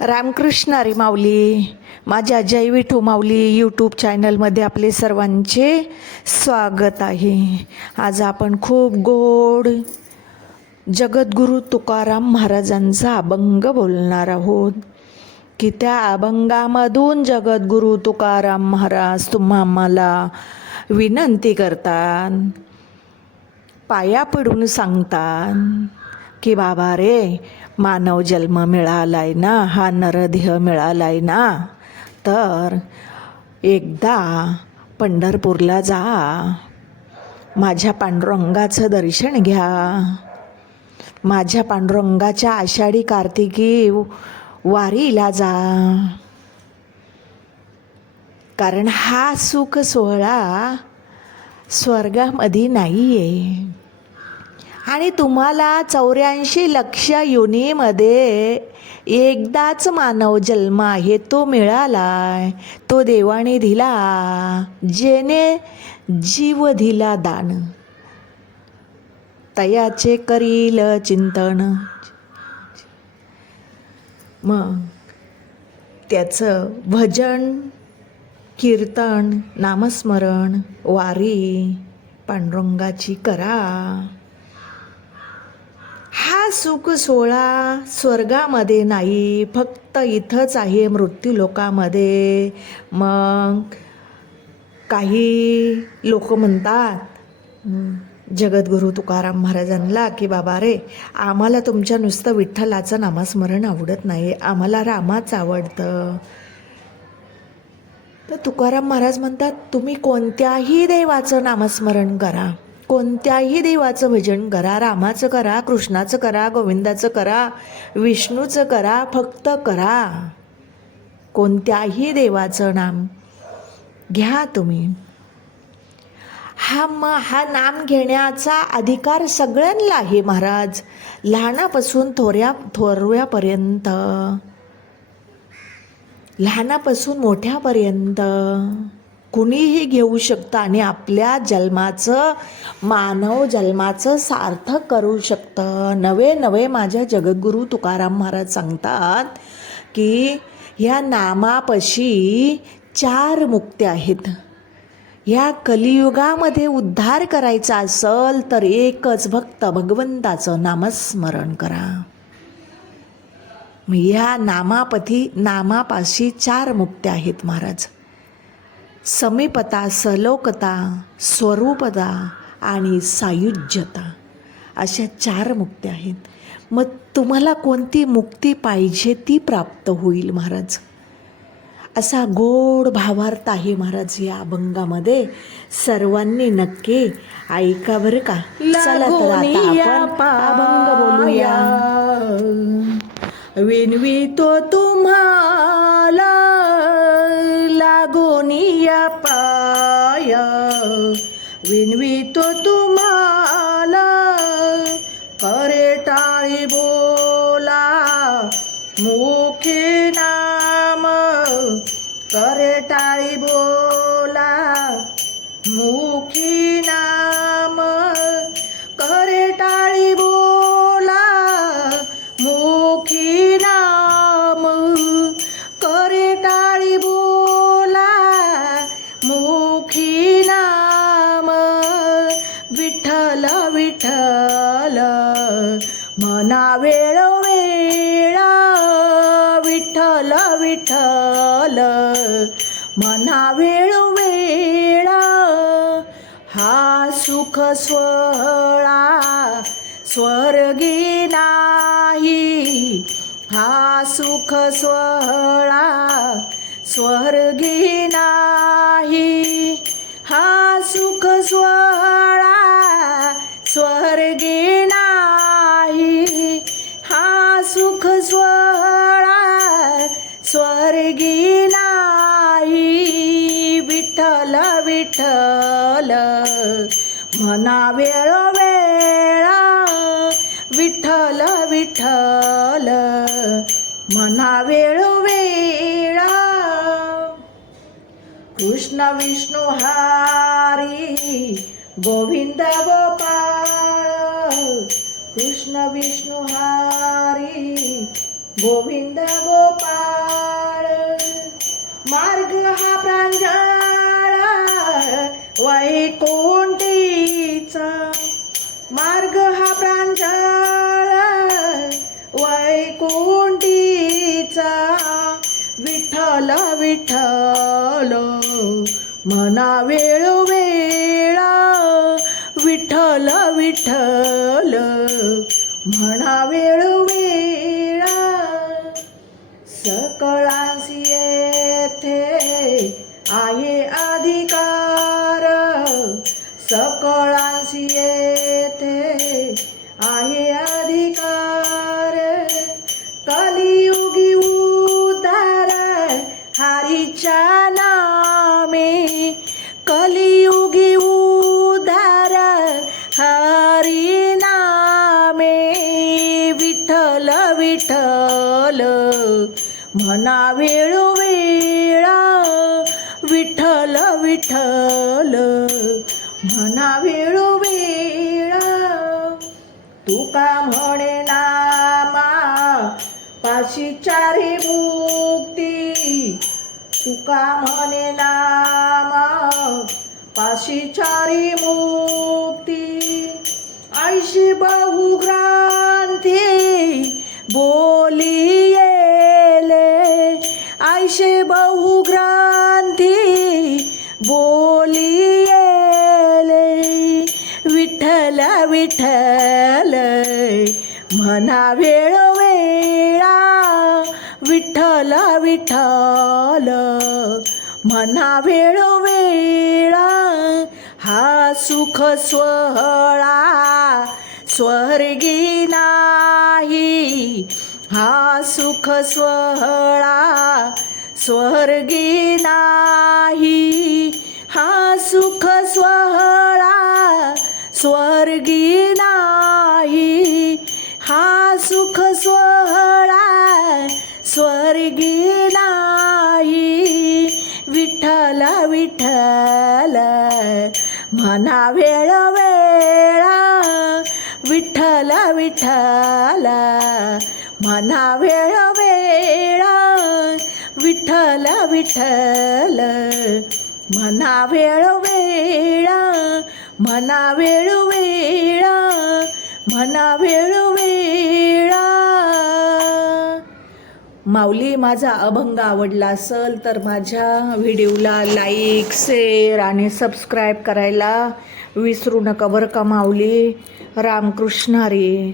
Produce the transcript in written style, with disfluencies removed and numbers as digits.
रामकृष्ण हरी माऊली. माझ्या जय विठू माऊली यूट्यूब चॅनलमध्ये आपले सर्वांचे स्वागत आहे. आज आपण खूप गोड जगद्गुरू तुकाराम महाराजांचा अभंग बोलणार आहोत की त्या अभंगामधून जगद्गुरू तुकाराम महाराज आम्हाला विनंती करतात, पाया पडून सांगतात की बाबा रे, मानव जन्म मिळालाय ना, हा नरदेह मिळालाय ना, तर एकदा पंढरपूरला जा, माझ्या पांडुरंगाचं दर्शन घ्या, माझ्या पांडुरंगाच्या आषाढी कार्तिकी वारीला जा, कारण हा सुख सोहळा स्वर्गामध्ये नाही आहे. आणि तुम्हाला 84 लक्ष योनीमध्ये एकदाच मानव जन्म आहे, तो मिळालाय, तो देवाने दिला, जेने जीव दिला दान, तयाचे करील चिंतन. मग त्याचं भजन, कीर्तन, नामस्मरण, वारी पांडुरंगाची करा. हा सुख सोहळा स्वर्गामध्ये नाही, फक्त इथंच आहे, मृत्यू लोकामध्ये. मग काही लोक म्हणतात जगद्गुरू तुकाराम महाराजांना की बाबा रे, आम्हाला तुमच्या नुसतं विठ्ठलाचं नामस्मरण आवडत नाही, आम्हाला रामाचं आवडतं. तर तुकाराम महाराज म्हणतात, तुम्ही कोणत्याही देवाचं नामस्मरण करा, कोणत्याही देवाचं भजन करा, रामाचं करा, कृष्णाचं करा, गोविंदाचं करा, विष्णूचं करा, फक्त करा. कोणत्याही देवाचं नाम घ्या तुम्ही. हा नाम घेण्याचा अधिकार सगळ्यांना आहे महाराज, लहानापासून थोरव्यापर्यंत, लहानापासून मोठ्यापर्यंत कुणीही घेऊ शकतं आणि आपल्या जन्माचं, मानव जन्माचं सार्थक करू शकतं. नवे माझ्या जगद्गुरू तुकाराम महाराज सांगतात की ह्या नामापाशी 4 मुक्त्या आहेत. ह्या कलियुगामध्ये उद्धार करायचा असेल तर एकच, फक्त भगवंताचं नामस्मरण करा. ह्या नामापाशी 4 मुक्त्या आहेत महाराज. समीपता, सलोकता, स्वरूपता आणि सायुज्यता, अशा 4 मुक्त्या आहेत. मग तुम्हाला कोणती मुक्ती पाहिजे ती प्राप्त होईल महाराज. असा गोड भावार्थ आहे महाराज या अभंगामध्ये. सर्वांनी नक्की ऐका बरं का. चला तर आता आपण अभंग बोलूया. विनवितो तुम्हाला लागोनिया पाया, विनवितो तुम्हाला करे टाळी बोला, मुखे नाम करे टाळी बोला, मुखी नाम करे टाळी बोला, मुखी नाम करे टाळी बोला, मुखी नाम विठ्ठल विठ्ठल मना वेळोवेळा, विठ्ठल विठ्ठल मना वेळोवेळा. हा सुख सोहळा स्वर्गी नाही, हा सुख सोहळा स्वर्गी नाही, हा सुख सोहळा स्वर्गी नाही, हा सुख सोहळा स्वर्गी नाही. विठ्ठल विठ्ठल मना वेळोवेळा, विठ्ठल विठ्ठल मना वेळोवेळा. कृष्ण विष्णू हरी गोविंद गोपाळ, कृष्ण विष्णू हरी गोविंद गोपाळ मार्ग हा प्रांजळ वैकुंठीचा मार्ग हा प्रांजळ वैकुंठीचा विठ्ठल विठ्ठल मना वेळोवेळा विठ्ठल विठ्ठल म्हणा वेळोवेळा सकळांसी येथे आहे अधिकार सकळांसी येथे आहे अधिकार कलियुगी उद्धार हरीच्या नामे कलियुगी उद्धार हरी नामे विठ्ठल विठ्ठल म्हणा वेळोवेळा विठ्ठल विठ्ठल म्हणा वेळोवेळा तुका म्हणे नामा पाशी चारी मुक्ती तुका म्हणे नामा पाशी चारी मुक्ती ऐशी बहुग्रांथी बोलियेले ऐशे बहुग्रांथी बोलियेले विठ्ठल विठ्ठल म्हणा वेळोवेळा विठ्ठल विठ्ठल म्हणा वेळोवेळा हा सुख सोहळा स्वर्गी नाही हा सुख सोहळा स्वर्गी नाही हा सुख सोहळा स्वर्गी नाही हा सुख सोहळा स्वर्गी नाही विठ्ठल विठ्ठल म्हणा वेळोवेळा विठ्ठल विठ्ठल म्हणा वेळोवेळा विठ्ठल विठ्ठल म्हणा वेळोवेळा म्हणा वेळोवेळा म्हणा वेळोवेळा. माऊली, माझा अभंग आवडला असेल तर माझ्या व्हिडिओला लाईक शेअर आणि सबस्क्राईब करायला विसरू नका बरं का माऊली. रामकृष्ण हरी.